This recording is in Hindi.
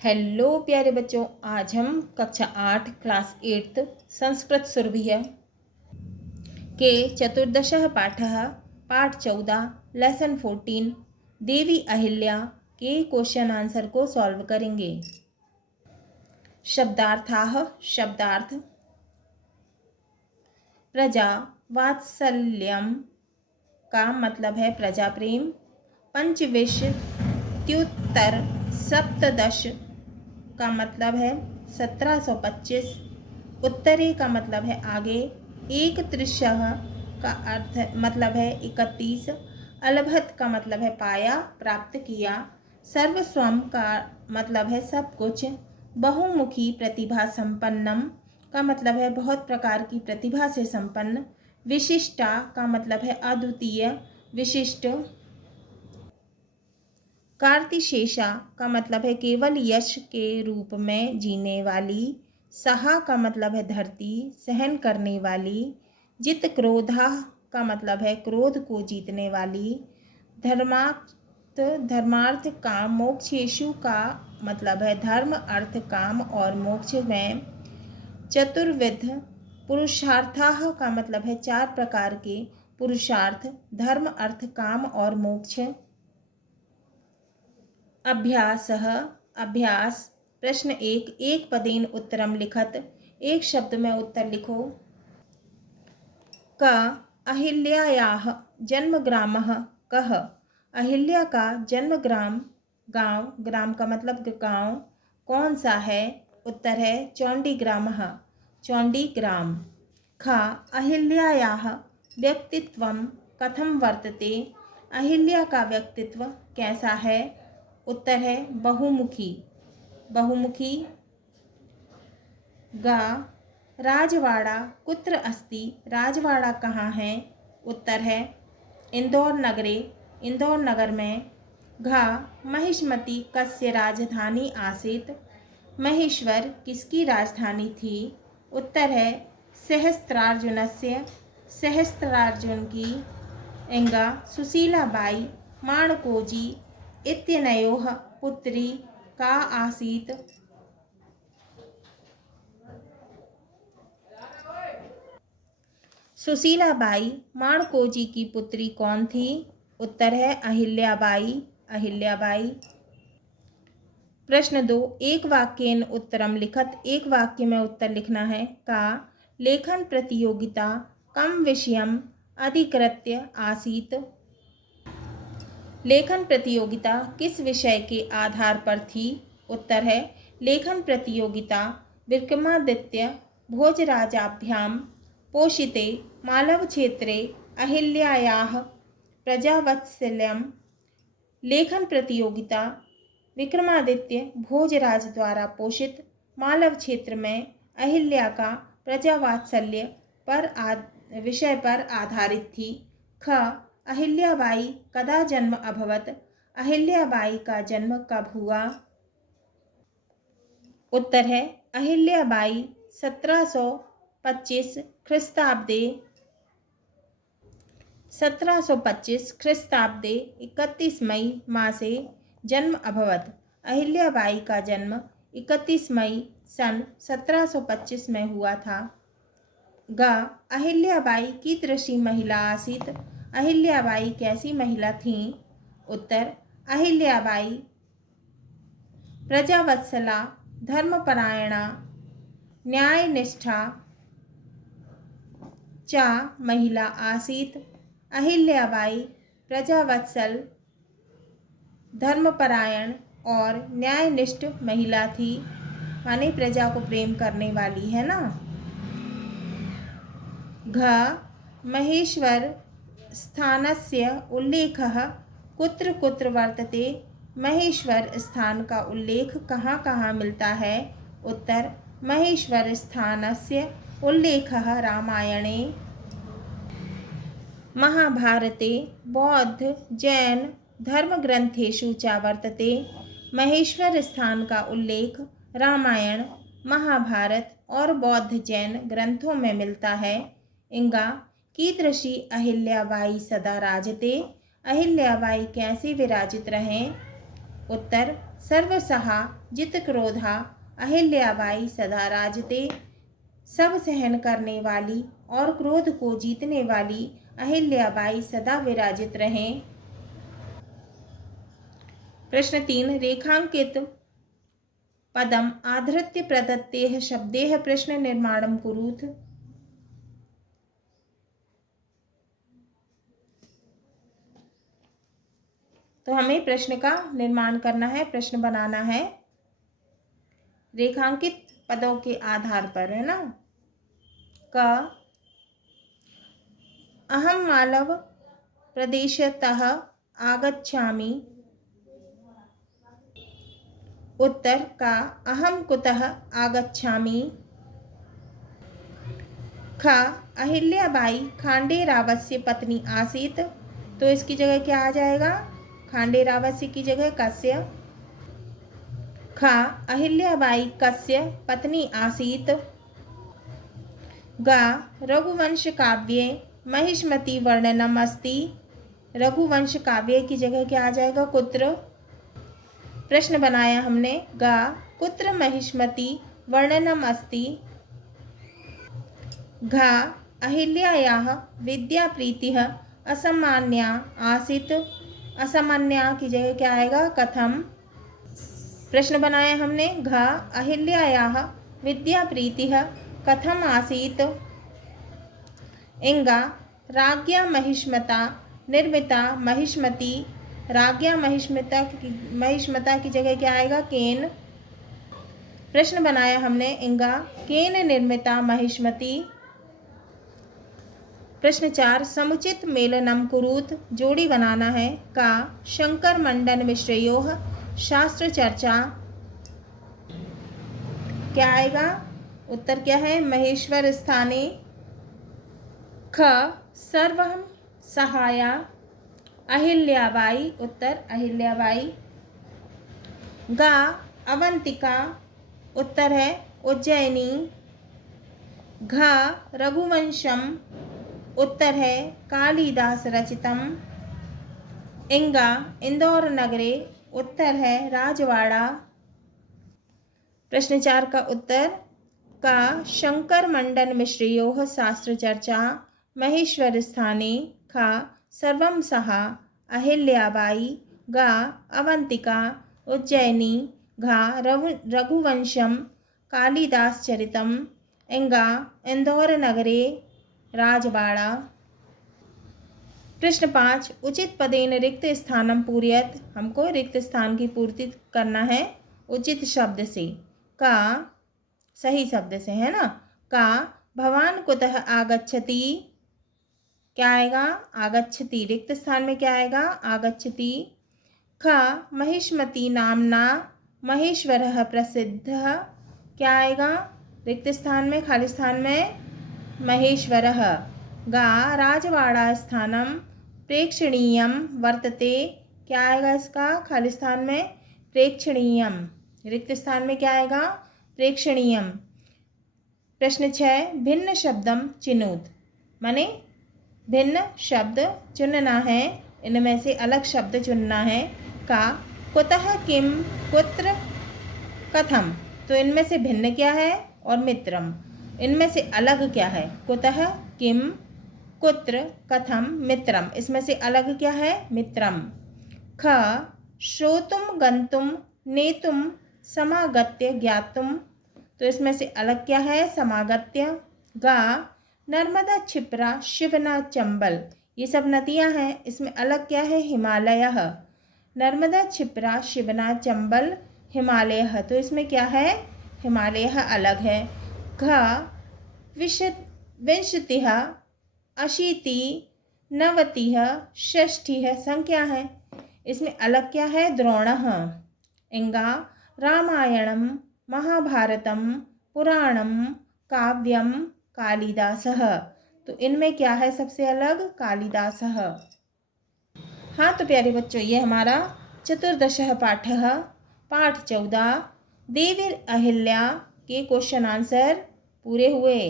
हेलो प्यारे बच्चों, आज हम कक्षा 8 क्लास 8 संस्कृत सुरभिः के चतुर्दशः पाठः पाठ 14 लेसन 14 देवी अहिल्या के क्वेश्चन आंसर को सॉल्व करेंगे। शब्दार्थाः शब्दार्थ प्रजा वात्सल्यम का मतलब है प्रजा प्रेम। पंचविंशत्युत्तर सप्तदश का मतलब है 1725। उत्तरे का मतलब है आगे। एक त्रिशः का अर्थ मतलब है 31। अलभत का मतलब है पाया, प्राप्त किया। सर्वस्वम का मतलब है सब कुछ। बहुमुखी प्रतिभा संपन्नम का मतलब है बहुत प्रकार की प्रतिभा से संपन्न। विशिष्टा का मतलब है अद्वितीय, विशिष्ट। कार्तिशेषा का मतलब है केवल यश के रूप में जीने वाली। सहा का मतलब है धरती, सहन करने वाली। जित क्रोधा का मतलब है क्रोध को जीतने वाली। धर्मार्थ काम मोक्षेषु का मतलब है धर्म, अर्थ, काम और मोक्ष में। चतुर्विध पुरुषार्थाः का मतलब है 4 प्रकार के पुरुषार्थ, धर्म, अर्थ, काम और मोक्ष। अभ्यासः अभ्यास। प्रश्न 1 एक पदेन उत्तरम लिखत। एक शब्द में उत्तर लिखो। क अहिल्यायाः जन्मग्रामः कः। अहिल्या का जन्मग्राम गांव, ग्राम का मतलब गांव, कौन सा है? उत्तर है चौंडीग्रामः, चौंडीग्राम। ख अहिल्यायाः व्यक्तित्वं कथं वर्तते। अहिल्या का व्यक्तित्व कैसा है? उत्तर है बहुमुखी, बहुमुखी। ग राजवाड़ा कुत्र अस्ति। राजवाड़ा कहाँ है? उत्तर है इंदौर नगरे, इंदौर नगर में। घ महिष्मती कस्य राजधानी आसीत्। महेश्वर किसकी राजधानी थी? उत्तर है सहस्त्रार्जुनस्य, सहस्त्रार्जुन की। एंगा सुशीलाबाई माणकोजी इत्यनयोः पुत्री का आसीत्। सुशीलाबाई माणकोजी की पुत्री कौन थी? उत्तर है अहिल्याबाई, अहिल्याबाई। प्रश्न 2 एक वाक्येन उत्तरम लिखत। एक वाक्य में उत्तर लिखना है। का लेखन प्रतियोगिता कम विषयम अधिकृत्य आसीत्। लेखन प्रतियोगिता किस विषय के आधार पर थी? उत्तर है लेखन प्रतियोगिता विक्रमादित्य भोजराजाभ्यां पोषिते मालव क्षेत्रे अहिल्यायाः प्रजावत्सल्यम। लेखन प्रतियोगिता विक्रमादित्य भोजराज द्वारा पोषित मालव क्षेत्र में अहिल्या का प्रजावात्सल्य पर विषय पर आधारित थी। ख अहिल्याबाई कदा जन्म अभवत। अहिल्याबाई का जन्म कब हुआ? उत्तर है अहिल्याबाई 1725 ख्रीस्ताब्दे 1725 ख्रीस्ताब्दे 31 मई मासे जन्म अभवत। अहिल्याबाई का जन्म 31 मई सन 1725 में हुआ था। ग अहिल्याबाई कीदृशी महिला आसीत्। अहिल्याबाई कैसी महिला थी? उत्तर अहिल्याबाई प्रजावत्सला, धर्मपरायणा, न्यायनिष्ठा च महिला आसीत्। अहिल्याबाई प्रजावत्सल, धर्मपरायण और न्यायनिष्ठ महिला थी, माने प्रजा को प्रेम करने वाली है ना। घ महेश्वर स्थानस्य उल्लेखः कुत्र कुत्र वर्तते। महेश्वर स्थान का उल्लेख कहाँ कहाँ मिलता है? उत्तर महेश्वर स्थानस्य उल्लेखः रामायणे, महाभारते, बौद्ध जैन धर्मग्रंथेषु च वर्तते। महेश्वर स्थान का उल्लेख रामायण, महाभारत और बौद्ध जैन ग्रंथों में मिलता है। इंगा कीदृशी अहिल्याबाई सदा राजते। अहिल्याबाई कैसे विराजित रहें? उत्तर सर्वसहा जित क्रोधा अहिल्याबाई सदा राजते। सब सहन करने वाली और क्रोध को जीतने वाली अहिल्याबाई सदा विराजित रहें। प्रश्न 3, रेखांकित पदम आधृत्य प्रदत्तेः शब्दैः प्रश्न निर्माणं कुरुत। तो हमें प्रश्न का निर्माण करना है, प्रश्न बनाना है रेखांकित पदों के आधार पर, है ना। क अहम मालव प्रदेशतः आगच्छामि। उत्तर का अहम कुतः आगच्छामि। ख अहिल्याबाई खांडेरावस्य पत्नी आसीत्। तो इसकी जगह क्या आ जाएगा, खांडेरावस्य की जगह कस्य। ख अहिल्याबाई कस्य पत्नी आसीत्। ग रघुवंश काव्ये महिष्मती वर्णनम अस्ति। रघुवंश काव्य की जगह क्या आ जाएगा, कुत्र। प्रश्न बनाया हमने, ग कुत्र महिष्मती वर्णनम अस्ति। घ अहिल्यायाः विद्याप्रीतिः असामान्या आसीत्। असामान्या की जगह क्या आएगा, कथम। प्रश्न बनाया हमने, घ अहिल्यायाः विद्याप्रीतिः कथम आसीत्। इंगा राज्ञा महिष्मता निर्मिता महिष्मती। राज्ञा महिष्मता की जगह क्या आएगा, केन। प्रश्न बनाया हमने, इंगा केन निर्मिता महिष्मती। प्रश्न 4, समुचित मेलनम कुरुत। जोड़ी बनाना है। का शंकर मंडन मिश्रयोः शास्त्र चर्चा। क्या आएगा, उत्तर क्या है, महेश्वर स्थाने। ख सर्वं सहाया अहिल्याबाई। उत्तर अहिल्याबाई। गा अवंतिका। उत्तर है उज्जैनी। घ रघुवंशम। उत्तर है कालिदास रचितम। इंगा इंदौर नगरे। उत्तर है राजवाड़ा। प्रश्न 4 का उत्तर, का शंकर मंडन मिश्रयोः शास्त्र चर्चा महेश्वर स्थाने। खा सर्वं सहा अहिल्याबाई। गा अवंतिका उज्जैनी। घा रघुवंशम कालिदास चरितम। इंगा इंदौर नगरे राजवाड़ा। प्रश्न 5, उचित पदेन रिक्त स्थानम पूरयत। हमको रिक्त स्थान की पूर्ति करना है उचित शब्द से। का सही शब्द से, है ना। का भवान कुतः आगच्छति। क्या आएगा, आगच्छति। रिक्त स्थान में क्या आएगा, आगच्छति। ख महिष्मती नामना महेश्वरः प्रसिद्धः। क्या आएगा, रिक्त स्थान में, खाली स्थान में महेश्वरः। गा राजवाड़ा स्थानम प्रेक्षणीयम वर्तते। क्या आएगा इसका, खाली स्थान में प्रेक्षणीयम। रिक्त स्थान में क्या आएगा, प्रेक्षणीयम। प्रश्न 6, भिन्न शब्दम चिनुत। माने भिन्न शब्द चुनना है, इनमें से अलग शब्द चुनना है। का कुतः किम कुत्र कथम। तो इनमें से भिन्न क्या है, और मित्रम। इनमें से अलग क्या है, कुतः किम कुत्र कथम मित्रम। इसमें से अलग क्या है, मित्रम। ख श्रोतुम गंतुम नेतुम समागत्य ज्ञातुम। तो इसमें से अलग क्या है, समागत्य। गा नर्मदा क्षिप्रा शिवना चंबल। ये सब नदियां हैं, इसमें अलग क्या है, हिमालय। नर्मदा क्षिप्रा शिवना चंबल हिमालय। तो इसमें क्या है, हिमालय अलग है। घ विंशतिः अशीति नवतिः षष्ठिः संख्या है, इसमें अलग क्या है, द्रोणः। इंगा रामायणम महाभारतम पुराणम काव्यम कालिदासः। तो इनमें क्या है सबसे अलग, कालिदासः। हाँ तो प्यारे बच्चों, ये हमारा चतुर्दशः पाठः पाठ 14 देवी अहिल्या के क्वेश्चन आंसर पूरे हुए।